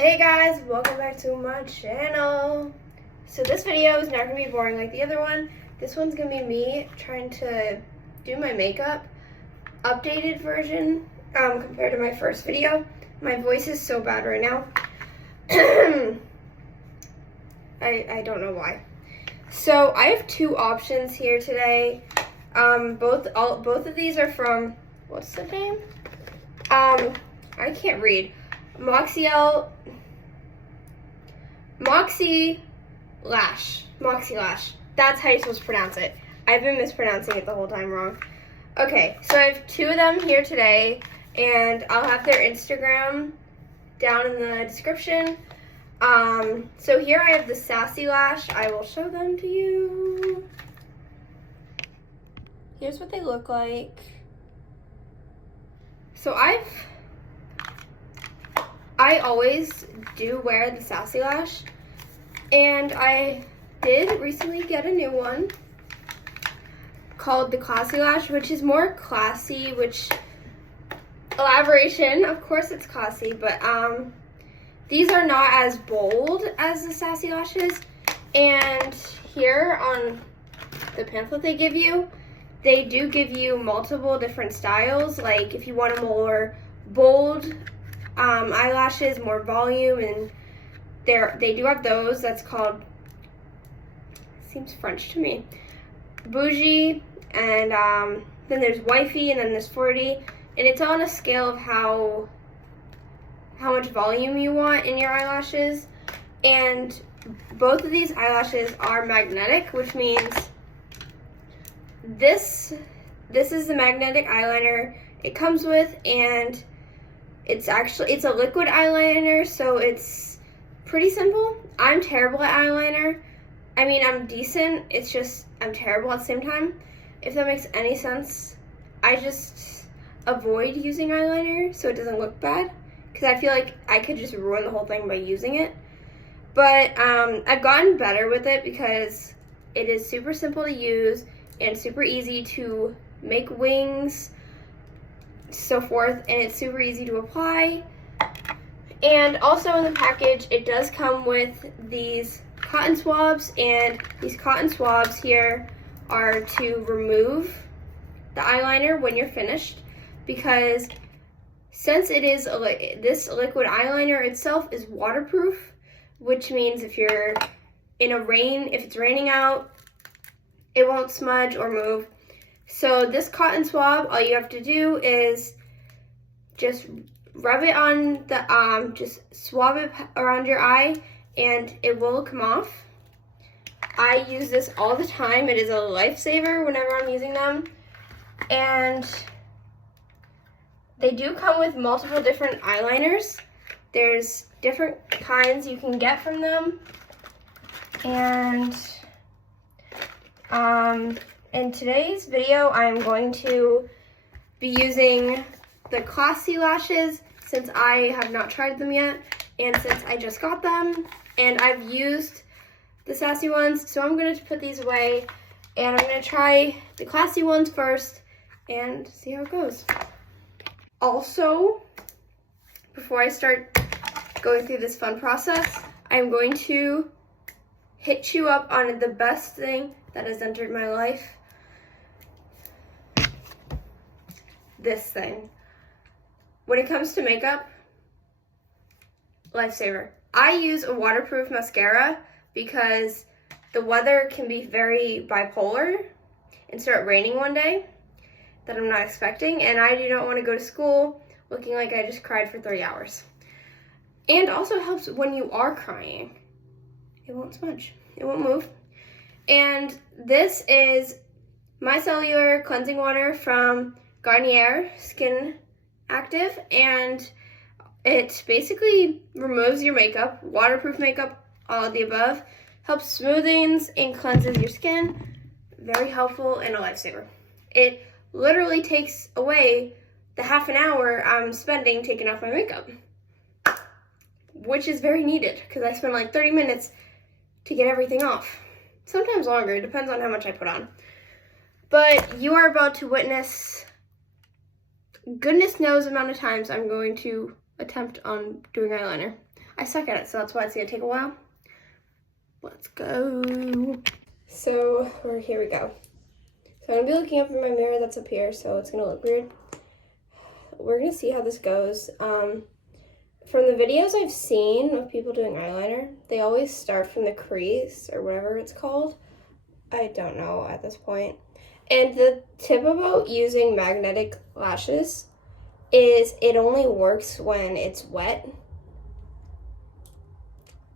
Hey guys, welcome back to my channel. So this video is not going to be boring like the other one. This one's going to be me trying to do my makeup, updated version compared to my first video. My voice is so bad right now. I don't know why. So I have two options here today. Both of these are from, what's the name? I can't read. Moxilash. That's how you're supposed to pronounce it. I've been mispronouncing it the whole time wrong. Okay, so I have two of them here today, and I'll have their Instagram down in the description. So here I have the Sassy Lash. I will show them to you. Here's what they look like. So I always do wear the Sassy Lash, and I did recently get a new one called the Classy Lash, which is more classy, which elaboration, of course it's classy, but these are not as bold as the Sassy Lashes. And here on the pamphlet they give you, they do give you multiple different styles, like if you want a more bold eyelashes, more volume, and they do have those. That's called, seems French to me, bougie, and then there's wifey, and then there's 40, and it's on a scale of how much volume you want in your eyelashes. And both of these eyelashes are magnetic, which means this is the magnetic eyeliner it comes with, and it's a liquid eyeliner, so it's pretty simple. I'm terrible at eyeliner. I mean, I'm decent, it's just I'm terrible at the same time, if that makes any sense. I just avoid using eyeliner so it doesn't look bad, because I feel like I could just ruin the whole thing by using it. But I've gotten better with it because it is super simple to use and super easy to make wings, so forth, and it's super easy to apply. And also in the package it does come with these cotton swabs, and these cotton swabs here are to remove the eyeliner when you're finished, because since it is this liquid eyeliner itself is waterproof, which means if you're in a if it's raining out, it won't smudge or move. So this cotton swab, all you have to do is just rub it on the, just swab it around your eye and it will come off. I use this all the time. It is a lifesaver whenever I'm using them. And they do come with multiple different eyeliners. There's different kinds you can get from them. And in today's video, I'm going to be using the Classy Lashes, since I have not tried them yet, and since I just got them, and I've used the Sassy ones, so I'm going to put these away, and I'm going to try the Classy ones first, and see how it goes. Also, before I start going through this fun process, I'm going to hit you up on the best thing that has entered my life. This thing. When it comes to makeup, lifesaver. I use a waterproof mascara because the weather can be very bipolar and start raining one day that I'm not expecting, and I do not want to go to school looking like I just cried for 3 hours. And also helps when you are crying. It won't smudge. It won't move. And this is micellar cleansing water from Garnier Skin Active, and it basically removes your makeup, waterproof makeup, all of the above, helps smoothens and cleanses your skin. Very helpful and a lifesaver. It literally takes away the half an hour I'm spending taking off my makeup, which is very needed because I spend like 30 minutes to get everything off. Sometimes longer, it depends on how much I put on. But you are about to witness goodness knows amount of times I'm going to attempt on doing eyeliner. I suck at it, so that's why it's gonna take a while. Let's go. So, here we go. So I'm gonna be looking up in my mirror that's up here, so it's gonna look weird. We're gonna see how this goes. From the videos I've seen of people doing eyeliner, they always start from the crease or whatever it's called. I don't know at this point. And the tip about using magnetic lashes is it only works when it's wet.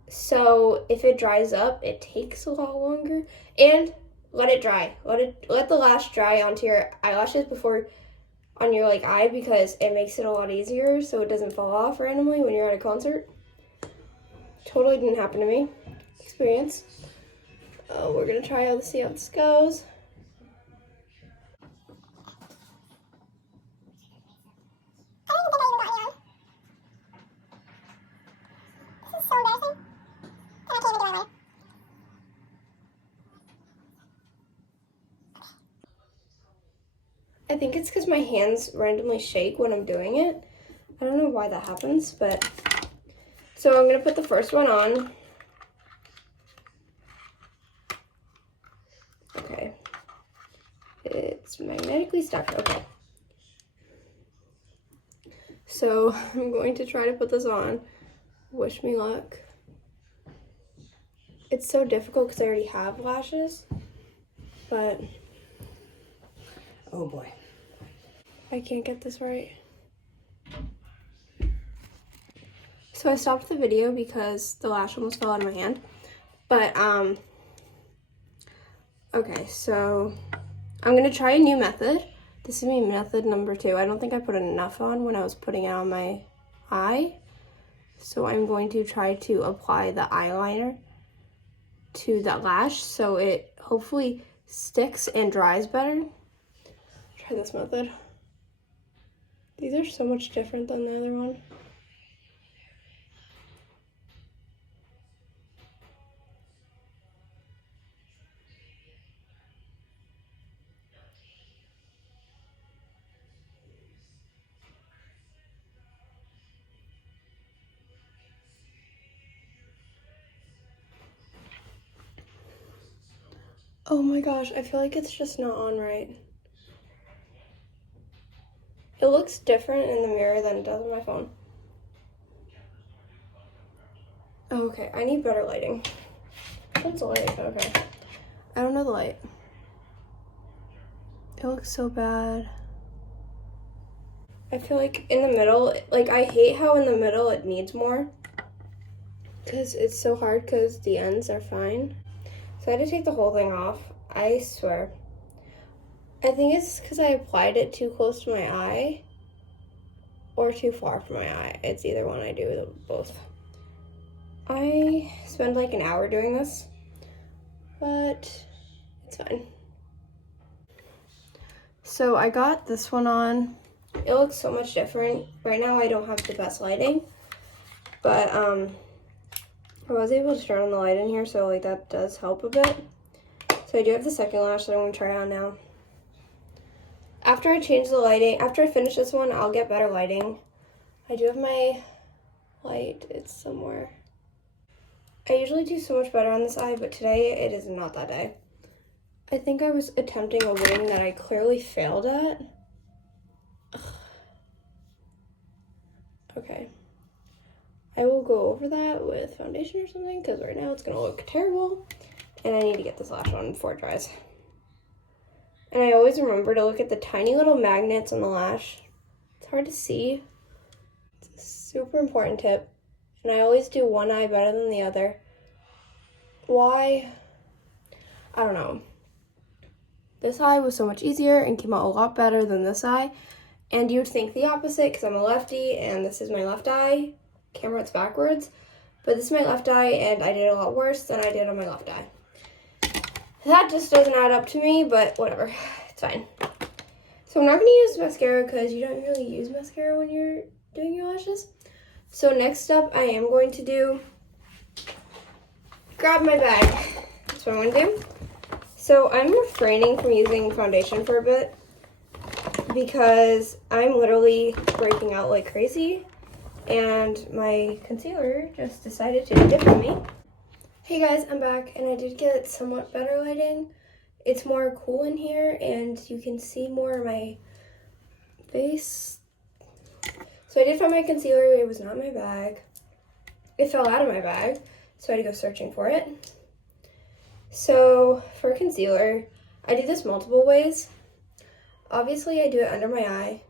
So if it dries up, it takes a lot longer. And let it dry. Let the lash dry onto your eyelashes before on your like eye, because it makes it a lot easier so it doesn't fall off randomly when you're at a concert. Totally didn't happen to me. Experience. We're gonna try out to see how this goes. I think it's because my hands randomly shake when I'm doing it. I don't know why that happens, but... So I'm going to put the first one on. Okay. It's magnetically stuck. Okay. So I'm going to try to put this on. Wish me luck. It's so difficult because I already have lashes, but... Oh boy. I can't get this right. So I stopped the video because the lash almost fell out of my hand. But, okay, so I'm gonna try a new method. This is my method number 2. I don't think I put enough on when I was putting it on my eye. So I'm going to try to apply the eyeliner to the lash so it hopefully sticks and dries better. Try this method. These are so much different than the other one. Oh my gosh, I feel like it's just not on right. It looks different in the mirror than it does on my phone. Oh, okay, I need better lighting. What's the light? Okay. I don't know the light. It looks so bad. I feel like in the middle, like I hate how in the middle it needs more. Because it's so hard because the ends are fine. So I had to take the whole thing off. I swear. I think it's because I applied it too close to my eye or too far from my eye. It's either one. I do both. I spent like an hour doing this, but it's fine. So I got this one on. It looks so much different. Right now I don't have the best lighting, but I was able to turn on the light in here, so like that does help a bit. So I do have the second lash that I'm going to try on now. After I change the lighting, after I finish this one, I'll get better lighting. I do have my light, it's somewhere. I usually do so much better on this eye, but today it is not that day. I think I was attempting a wing that I clearly failed at. Ugh. Okay. I will go over that with foundation or something, because right now it's going to look terrible. And I need to get this lash on before it dries. And I always remember to look at the tiny little magnets on the lash. It's hard to see. It's a super important tip. And I always do one eye better than the other. Why? I don't know. This eye was so much easier and came out a lot better than this eye. And you'd think the opposite because I'm a lefty and this is my left eye. Camera, it's backwards. But this is my left eye and I did a lot worse than I did on my left eye. That just doesn't add up to me, but whatever. It's fine. So I'm not going to use mascara because you don't really use mascara when you're doing your lashes. So next up I am going to do, grab my bag. That's what I'm going to do. So I'm refraining from using foundation for a bit because I'm literally breaking out like crazy. and my concealer just decided to dip on me. Hey guys, I'm back, and I did get somewhat better lighting. It's more cool in here, and you can see more of my face. So I did find my concealer. It was not in my bag. It fell out of my bag, so I had to go searching for it. So for concealer, I do this multiple ways. Obviously, I do it under my eye.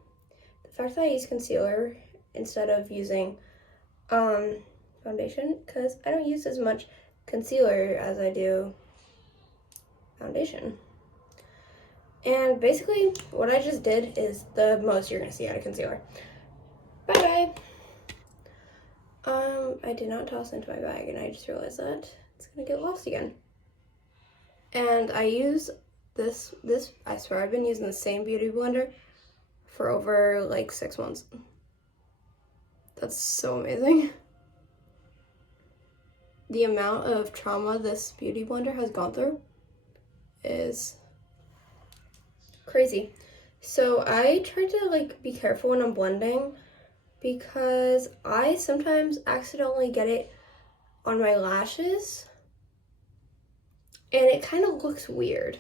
The fact that I use concealer instead of using foundation, because I don't use as much concealer as I do foundation. And basically, what I just did is the most you're going to see out of concealer. Bye-bye. I did not toss into my bag, and I just realized that it's going to get lost again. And I use this, I swear, I've been using the same beauty blender for over like 6 months. That's so amazing. The amount of trauma this beauty blender has gone through is crazy. So I try to like be careful when I'm blending because I sometimes accidentally get it on my lashes and it kind of looks weird.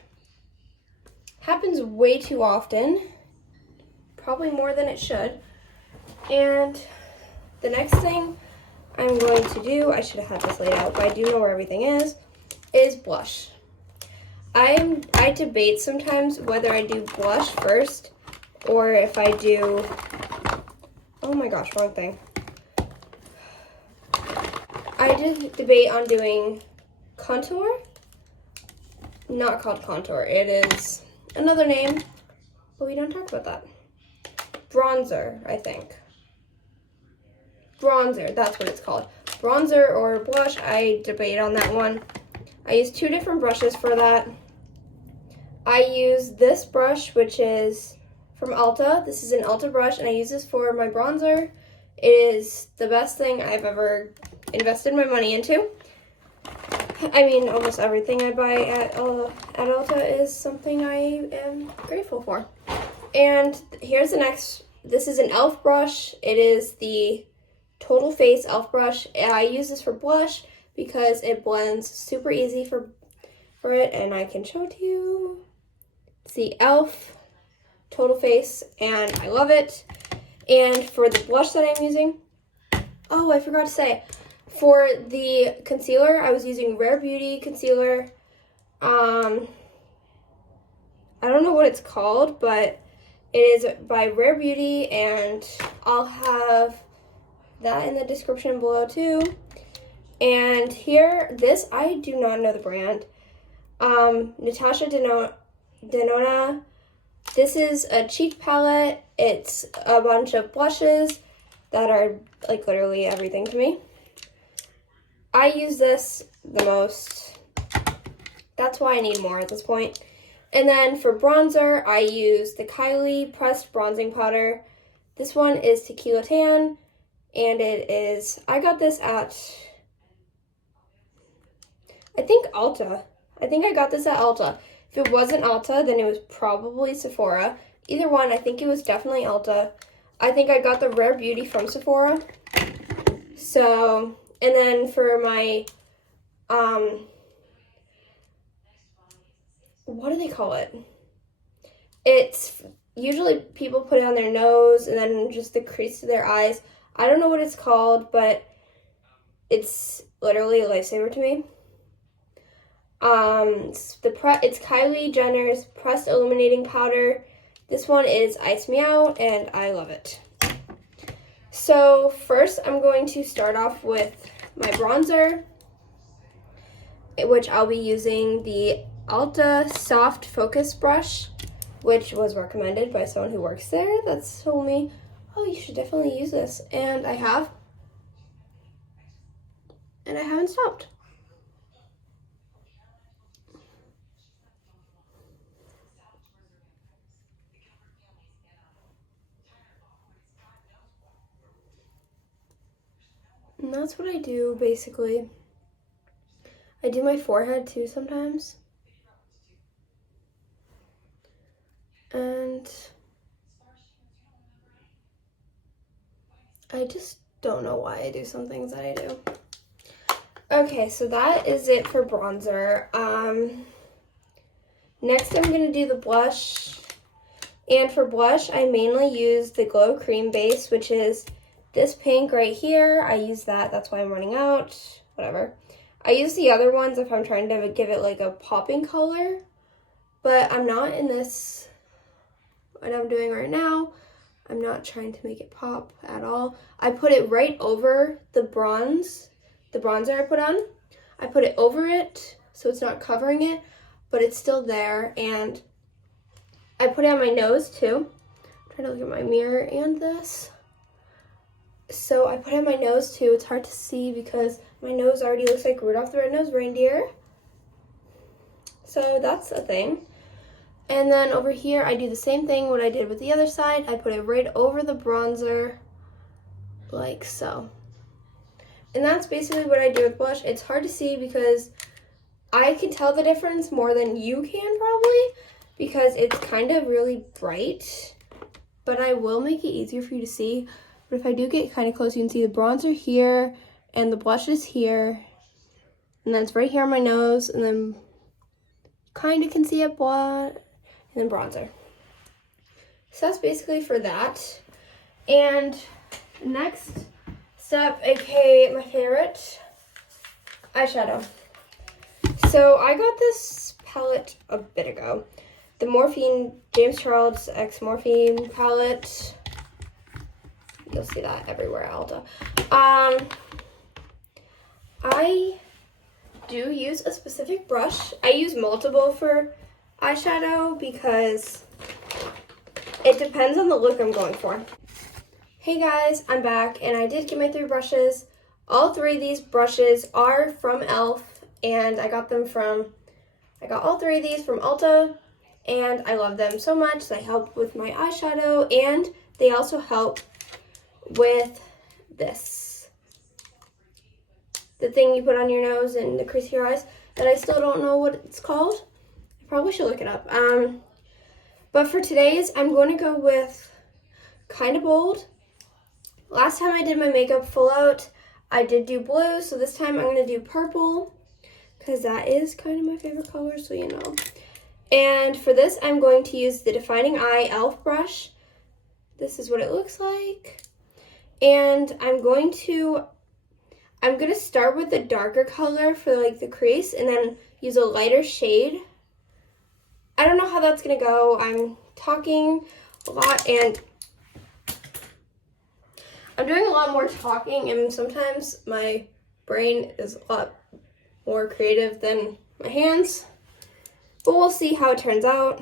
Happens way too often, probably more than it should. And the next thing I'm going to do, I should have had this laid out, but I do know where everything is blush. I debate sometimes whether I do blush first or if I do, oh my gosh, wrong thing. I did debate on doing contour, not called contour, it is another name, but we don't talk about that. Bronzer, I think. Bronzer, that's what it's called. Bronzer or blush, I debate on that one. I use 2 different brushes for that. I use this brush, which is from Ulta. This is an Ulta brush, and I use this for my bronzer. It is the best thing I've ever invested my money into. I mean, almost everything I buy at Ulta is something I am grateful for. And here's the next. This is an e.l.f. brush. It is the Total Face e.l.f. brush. And I use this for blush because it blends super easy for it, and I can show it to you. It's the e.l.f. Total Face, and I love it. And for the blush that I'm using, oh, I forgot to say, for the concealer, I was using Rare Beauty concealer. I don't know what it's called, but it is by Rare Beauty, and I'll have that in the description below too. And here, this, I do not know the brand. Natasha Denona. This is a cheek palette. It's a bunch of blushes that are like literally everything to me. I use this the most. That's why I need more at this point. And then for bronzer, I use the Kylie pressed bronzing powder. This one is Tequila Tan, and it is, I got this at, I think Ulta. I think I got this at Ulta. If it wasn't Ulta, then it was probably Sephora. Either one, I think it was definitely Ulta. I think I got the Rare Beauty from Sephora. So, and then for my, what do they call it? It's usually people put it on their nose and then just the crease of their eyes. I don't know what it's called, but it's literally a lifesaver to me. It's Kylie Jenner's Pressed Illuminating Powder. This one is Ice Me Out, and I love it. So first, I'm going to start off with my bronzer, which I'll be using the Ulta Soft Focus Brush, which was recommended by someone who works there that's told me, oh, you should definitely use this. And I have. And I haven't stopped. And that's what I do, basically. I do my forehead, too, sometimes. And I just don't know why I do some things that I do. Okay, so that is it for bronzer. Next I'm going to do the blush. And for blush, I mainly use the Glow Cream base, which is this pink right here. I use that. That's why I'm running out. Whatever. I use the other ones if I'm trying to give it like a popping color. But I'm not in this, what I'm doing right now. I'm not trying to make it pop at all. I put it right over the bronzer I put on. I put it over it so it's not covering it, but it's still there. And I put it on my nose too. I'm trying to look at my mirror and this. So I put it on my nose too. It's hard to see because my nose already looks like Rudolph the Red-Nosed Reindeer. So that's a thing. And then over here, I do the same thing what I did with the other side. I put it right over the bronzer, like so. And that's basically what I do with blush. It's hard to see because I can tell the difference more than you can probably because it's kind of really bright. But I will make it easier for you to see. But if I do get kind of close, you can see the bronzer here and the blush is here. And then it's right here on my nose. And then kind of can see it black. And then bronzer. So that's basically for that. And next step, aka my favorite, eyeshadow. So I got this palette a bit ago. The Morphine, James Charles X Morphine palette. You'll see that everywhere at Ulta. I do use a specific brush. I use multiple for eyeshadow because it depends on the look I'm going for. Hey guys, I'm back and I did get my 3 brushes. All 3 of these brushes are from e.l.f. and I got all 3 of these from Ulta and I love them so much. They help with my eyeshadow and they also help with this. The thing you put on your nose and the crease of your eyes that I still don't know what it's called. Probably should look it up. But for today's, I'm going to go with kind of bold. Last time I did my makeup full out, I did do blue. So this time I'm going to do purple because that is kind of my favorite color, so you know. And for this, I'm going to use the Defining Eye e.l.f. brush. This is what it looks like. And I'm going to start with the darker color for like the crease and then use a lighter shade. I don't know how that's going to go. I'm talking a lot and I'm doing a lot more talking and sometimes my brain is a lot more creative than my hands. But we'll see how it turns out.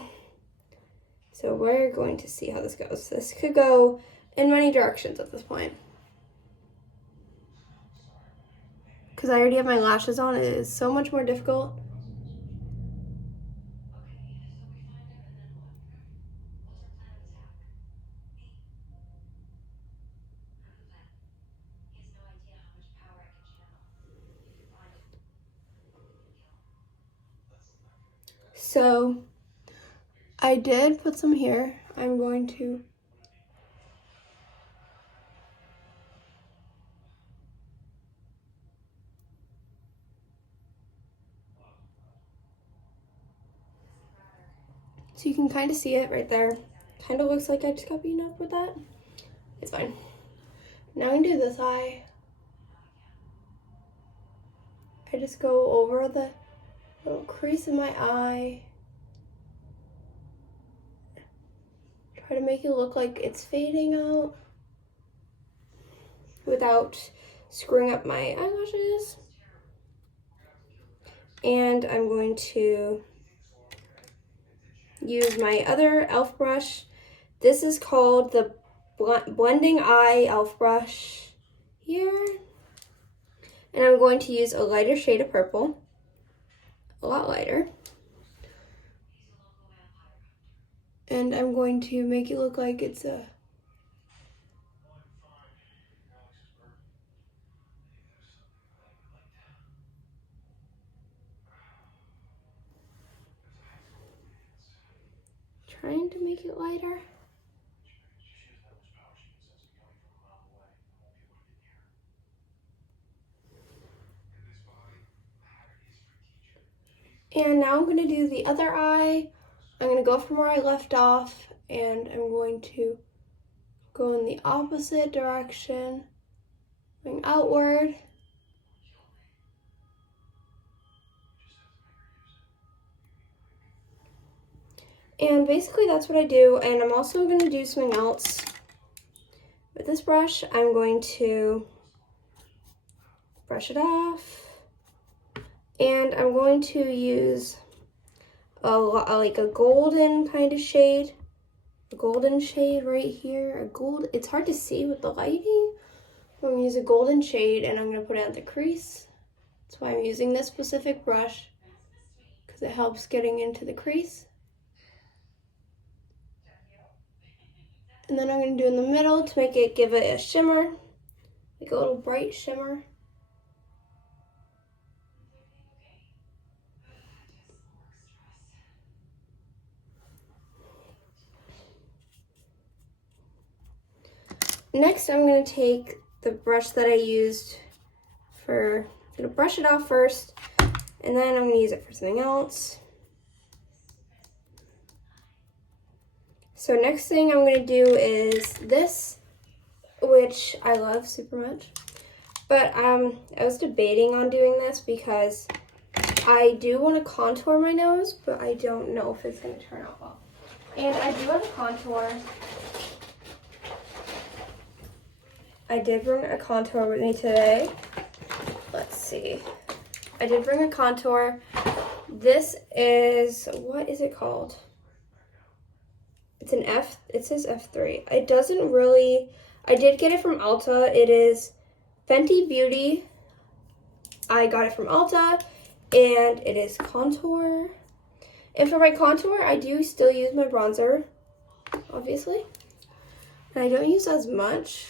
So we're going to see how this goes. This could go in many directions at this point. Because I already have my lashes on, it is so much more difficult. So I did put some here. I'm going to so you can kind of see it right there. Kind of looks like I just got beaten up with that. It's fine. Now I'm gonna do this eye. I just go over the little crease in my eye. Try to make it look like it's fading out without screwing up my eyelashes. And I'm going to use my other e.l.f. brush. This is called the Blending Eye e.l.f. brush here. And I'm going to use a lighter shade of purple, a lot lighter. And I'm going to make it look like it's a trying to make it lighter. And now I'm going to do the other eye. I'm going to go from where I left off, and I'm going to go in the opposite direction, going outward. And basically that's what I do, and I'm also going to do something else. With this brush, I'm going to brush it off, and I'm going to use like a golden kind of shade. A golden shade right here. It's hard to see with the lighting. I'm going to use a golden shade, and I'm going to put it at the crease. That's why I'm using this specific brush, because it helps getting into the crease. And then I'm going to do in the middle to give it a shimmer, like a little bright shimmer. Next, I'm going to take the brush that I used I'm going to brush it off first, and then I'm going to use it for something else. So next thing I'm going to do is this, which I love super much. But I was debating on doing this because I do want to contour my nose, but I don't know if it's going to turn out well. And I do have a contour. I did bring a contour with me today. Let's see. I did bring a contour. This is, what is it called? It's an it says F3. It doesn't really, I did get it from Ulta. It is Fenty Beauty. I got it from Ulta, and it is contour. And for my contour, I do still use my bronzer, obviously. And I don't use as much.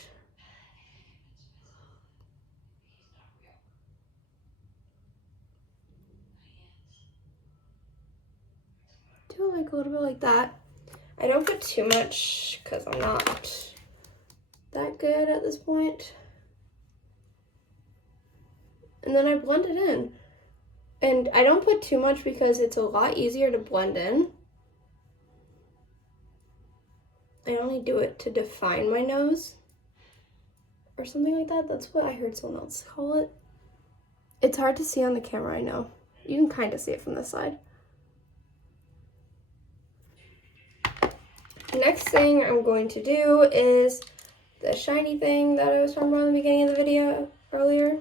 Do like a little bit like that. I don't put too much because I'm not that good at this point. And then I blend it in. And I don't put too much because it's a lot easier to blend in. I only do it to define my nose or something like that. That's what I heard someone else call it. It's hard to see on the camera, I know. You can kind of see it from this side. Next thing I'm going to do is the shiny thing that I was talking about in the beginning of the video earlier.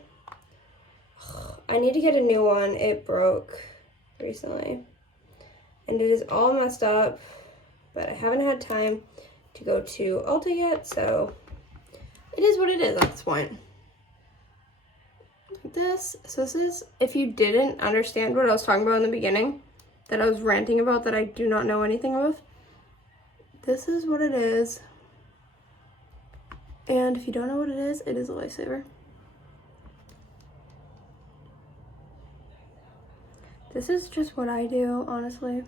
I need to get a new one. It broke recently. And it is all messed up, but I haven't had time to go to Ulta yet, so it is what it is at this point. Like this. So this is, if you didn't understand what I was talking about in the beginning, that I was ranting about that I do not know anything of, this is what it is. And if you don't know what it is a lifesaver. This is just what I do, honestly.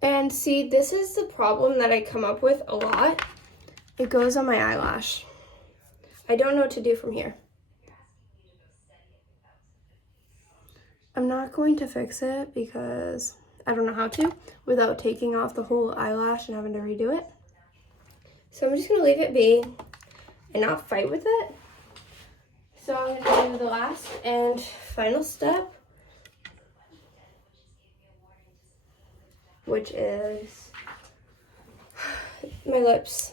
And see, this is the problem that I come up with a lot. It goes on my eyelash. I don't know what to do from here. I'm not going to fix it because I don't know how to without taking off the whole eyelash and having to redo it. So I'm just going to leave it be and not fight with it. So I'm going to do the last and final step, which is my lips.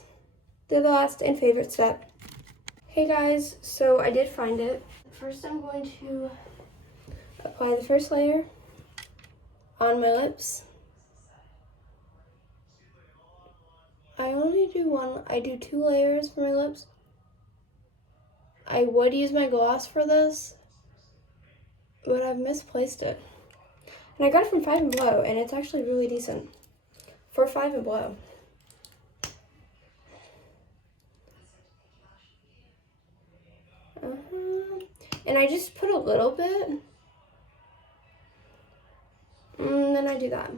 They're the last and favorite step. Hey guys, so I did find it. First I'm going to apply the first layer on my lips. I only do one, I do 2 layers for my lips. I would use my gloss for this, but I've misplaced it. And I got it from Five and Below, and it's actually really decent for Five and Below. And I just put a little bit. and then I do that.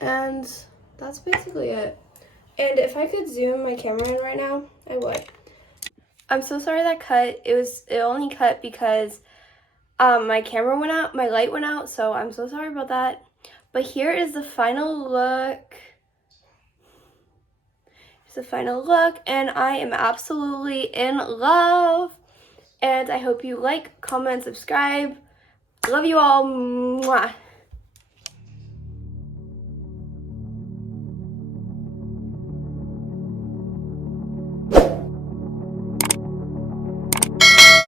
And that's basically it. And if I could zoom my camera in right now, I would. I'm so sorry that cut. It only cut because my camera went out, my light went out, so I'm so sorry about that. But here is the final look. Here's the final look, and I am absolutely in love. And I hope you like, comment, subscribe. Love you all. Mwah.